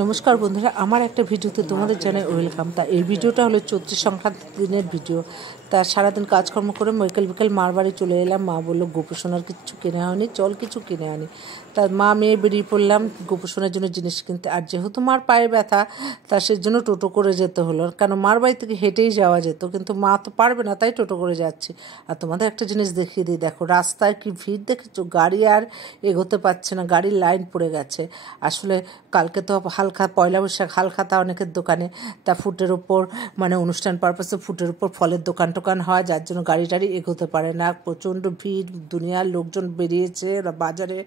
নমস্কার বন্ধুরা, আমার একটা ভিডিওতে তোমাদের জানাই ওয়েলকাম। তা এই ভিডিওটা হলো চৈত্র সংক্রান্তি দিনের ভিডিও। তা সারাদিন কাজকর্ম করে বিকেল মার বাড়ি চলে এলাম। মা বললো গোপুসোনার কিছু কিনে হয়নি, চল কিছু কিনে আনি। তা মা মেয়ে বেরিয়ে পড়লাম গোপুসোনার জন্য জিনিস কিনতে। আর যেহেতু মার পায়ে ব্যথা, তা সেজন্য টোটো করে যেতে হলো, কেন মার বাড়ি থেকে হেঁটেই যাওয়া যেত, কিন্তু মা তো পারবে না, তাই টোটো করে যাচ্ছি। আর তোমাদের একটা জিনিস দেখিয়ে দিই, দেখো রাস্তায় কি ভিড় দেখেছো, গাড়ি আর এগোতে পারছে না, গাড়ির লাইন পড়ে গেছে। আসলে কালকে তো হালকা পয়লা বৈশাখ, হালখাতা অনেকের দোকানে, তা ফুটের ওপর মানে অনুষ্ঠান পারপাসে ফুটের ওপর ফলের দোকান টোকান হয়, যার জন্য গাড়ি টাড়ি এগোতে পারে না, প্রচণ্ড ভিড়, দুনিয়ার লোকজন বেরিয়েছে বাজারে।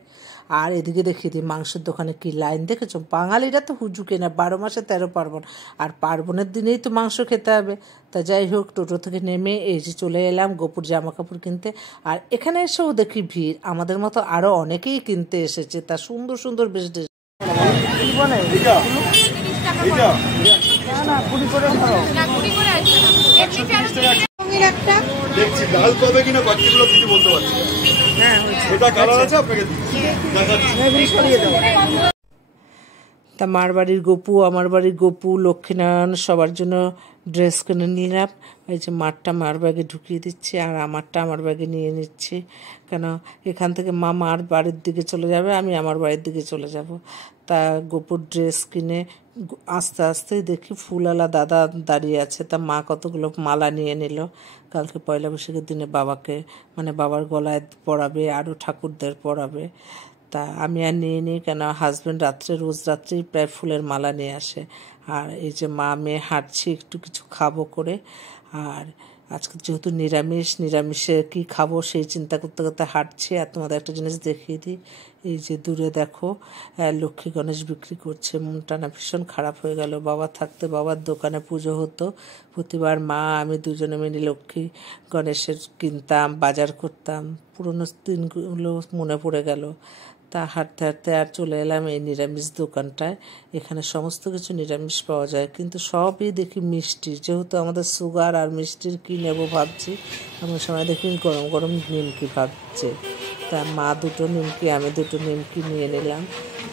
আর এদিকে দেখিয়ে দিই মাংসের দোকানে কি লাইন দেখেছো। বাঙালিরা তো হুজুকে না, 12 মাসে 13 পার্বণ, আর পার্বণের দিনেই তো মাংস খেতে হবে। তা যাই হোক, টোটো থেকে নেমে এই যে চলে এলাম গোপুর জামা কাপড় কিনতে। আর এখানে এসেও দেখি ভিড়, আমাদের মতো আরও অনেকেই কিনতে এসেছে। তা সুন্দর সুন্দর বেশ দেখছি ডাল পাবে কিনা বাকিগুলো কিছু বলতে পারছি না। এটা কালার আছে, আপনাকে তা মার বাড়ির গপু, আমার বাড়ির গপু, লক্ষ্মীনারায়ণ সবার জন্য ড্রেস কিনে নিলাম। এই যে মারটা মার ব্যাগে ঢুকিয়ে দিচ্ছি আর আমারটা আমার ব্যাগে নিয়ে নিচ্ছি, কেন এখান থেকে মা মার বাড়ির দিকে চলে যাবে, আমি আমার বাড়ির দিকে চলে যাব। তা গপুর ড্রেস কিনে আস্তে আস্তে দেখি ফুলওয়ালা দাদা দাঁড়িয়ে আছে। তা মা কতগুলো মালা নিয়ে নিল, কালকে পয়লা বৈশাখের দিনে বাবাকে মানে বাবার গলায় পরাবে, আরও ঠাকুরদের পরাবে। তা আমি আর নিয়ে নিই, কেন হাজব্যান্ড রোজ রাত্রেই প্রায় ফুলের মালা নিয়ে আসে। আর এই যে মা মেয়ে হাঁটছি একটু কিছু খাবো করে। আর আজকে যেহেতু নিরামিষে কি খাবো সেই চিন্তা করতে করতে হাঁটছি। আর তোমাদের একটা জিনিস দেখিয়ে দিই, এই যে দূরে দেখো লক্ষ্মী গণেশ বিক্রি করছে। মনটা না ভীষণ খারাপ হয়ে গেল। বাবা থাকতে বাবার দোকানে পুজো হতো, প্রতিবার মা আমি দুজনে মিলে লক্ষ্মী গণেশের কিনতাম, বাজার করতাম, পুরনো দিনগুলো মনে পড়ে গেল। তা হাঁটতে হাঁটতে আর চলে এলাম এই নিরামিষ দোকানটায়। এখানে সমস্ত কিছু নিরামিষ পাওয়া যায়, কিন্তু সবই দেখি মিষ্টি, যেহেতু আমাদের সুগার আর মিষ্টির কী নেবো ভাবছি। এমন সময় দেখি গরম গরম নিমকি ভাবছে। তা মা দুটো নিমকি, আমি দুটো নিমকি নিয়ে নিলাম।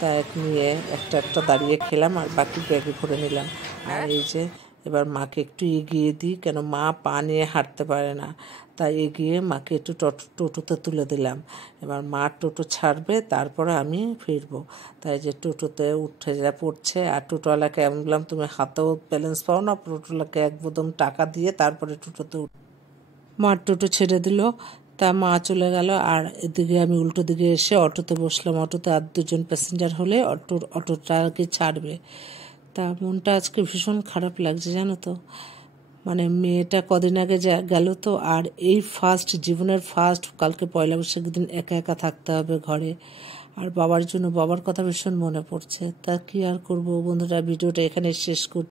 তা নিয়ে একটা দাঁড়িয়ে খেলাম আর বাকি ব্যাগে ভরে নিলাম। আর এই যে এবার মাকে একটু এগিয়ে দিই, কেন মা পা নিয়ে হাঁটতে পারে না। তাই এগিয়ে মাকে একটু টোটোতে তুলে দিলাম। এবার মা টোটো ছাড়বে, তারপরে আমি ফিরবো। তাই যে টোটোতে উঠে যা পড়ছে, আর টোটোওয়ালাকে আমি বললাম তুমি হাতেও ব্যালেন্স পাও না, টোটোওয়ালাকে একদম টাকা দিয়ে তারপরে টোটোতে মার টোটো ছেড়ে দিল। তা মা চলে গেল। আর এদিকে আমি উল্টো দিকে এসে অটোতে বসলাম। অটোতে আর দুজন প্যাসেঞ্জার হলে অটোটাকে ছাড়বে। তা মনটা আজকে ভীষণ খারাপ লাগছে, জানো তো। মানে মেয়েটা কদিন আগে গেল তো, আর এই জীবনের ফার্স্ট কালকে পয়লা বৈশাখের দিন একা একা থাকতে হবে ঘরে। আর বাবার জন্য বাবার কথা ভীষণ মনে পড়ছে। তা কি আর করবো বন্ধুরা, ভিডিওটা এখানে শেষ করছি।